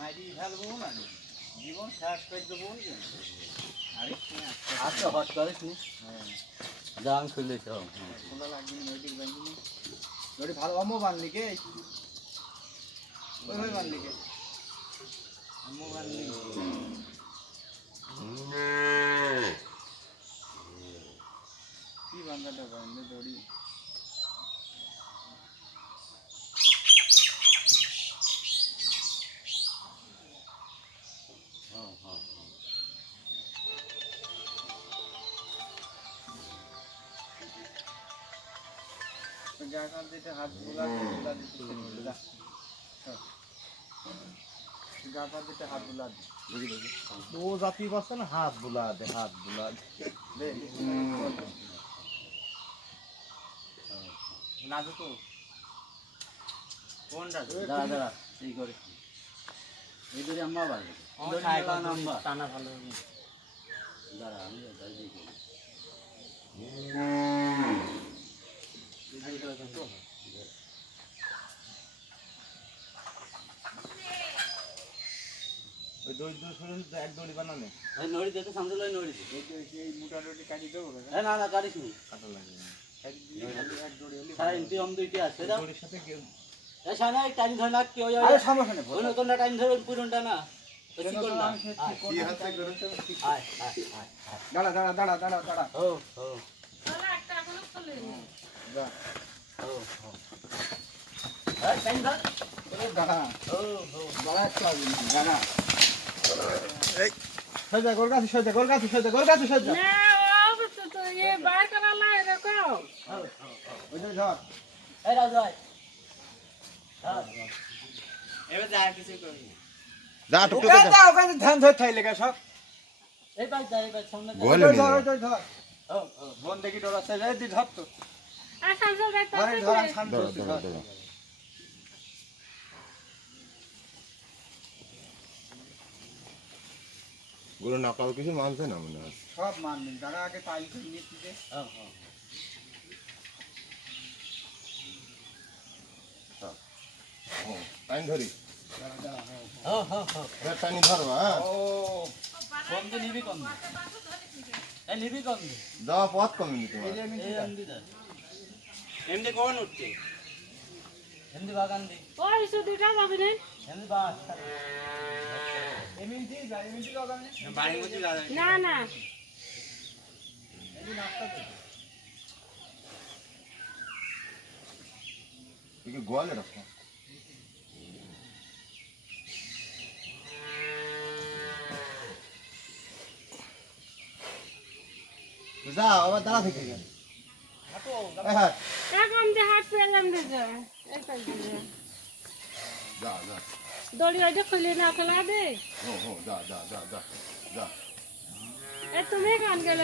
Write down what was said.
মারি ফেলব না জীবন শেষ করে দেবো আরে আচ্ছা। হট করিস নি হ্যাঁ। জাং খুলে সব খোলা লাগবে না নইটির বান্ধি নইটি ভালো অম্ম বানলি কে? ওই ওই বানলি কে? অম্ম বানলি। কি বান্ধাটা বান্ধে দড়ি? জায়গা হাত বোলা দিতে দে ও জাতি বাসে না হাত বুলা দে হাত বুলা দে। দে। নাজু তো। কোন রাজু দাঁড়া দাঁড়া এই করে। এই বাড়ি টানা ভালো। দাঁড়া আমি দাঁড়া ওই দড়ি দড়ি সরে এক দড়ি বানানে এই নড়ি দে তো সামনে লই নড়ি দে। এই মোটা রুটি কাটি দেবো কাকা না না কাটিস নি। কাটা লাগে এক দড়ি হলি সারা ইন্টি অম দুইটি আছে দাও দড়ির সাথে কেউ এই সানা টাইম ধরে না কেউ আরে সমস্যা নেই কোন কোন টাইম ধরে পুরনটা না। তো কেন চিকন তো না আমি সে আয়, কোন হাতে করতে আয় আয় আয় দাঁড়া দাঁড়া দাঁড়া দাঁড়া দাঁড়া। ও ও। যা। ও ও। টাইম ধর। দাঁড়া। ও ও। দাঁড়া একটু দাঁড়া। সজা কর গাছে সজা কর গাছে সজা কর গাছে সজা। না ও তো এ বাইর করা না এটা কও ওই যে ধর এই রাজ ভাই। এবার যা কিছু করি যা টুকটুক যা। ওখানে ধান ধর থাই লাগা সব। এই ভাই যা এই ভাই সামনে গোল ধর ধর ধর ও বন্ধ দেখি ডরাছে এই দি ধর তো। আসাম সব একটা ধর ধর। ধর। গুলো নাকাও কিছু মানছে না মনে হয়। সব মানবেন যারা আগে পাইল করে নিচ্ছি যে ও ও টাইম ধরি। ও হো হো টাইম ধরবা হ্যাঁ। ও দিন নিবি দিন এই নিবি দিন যাওয়া পথ তোমার দা এমনি কোন উঠছে এমডি বাগান দি যাবে না এমডি বাস এমনি যা এমনি লাগানে বাড়ি মধ্যে লাগানে না না একে গোয়ালে রাখো যা আবার দাঁড়া থেকে গেল হ্যাঁ এখন যে হাত পেলাম দে যা এই কাজ দে যা যা। দড়ি ওই যে খুলে না খোলা দে ও যা যা যা যা যা। এ তুমি কান গেলে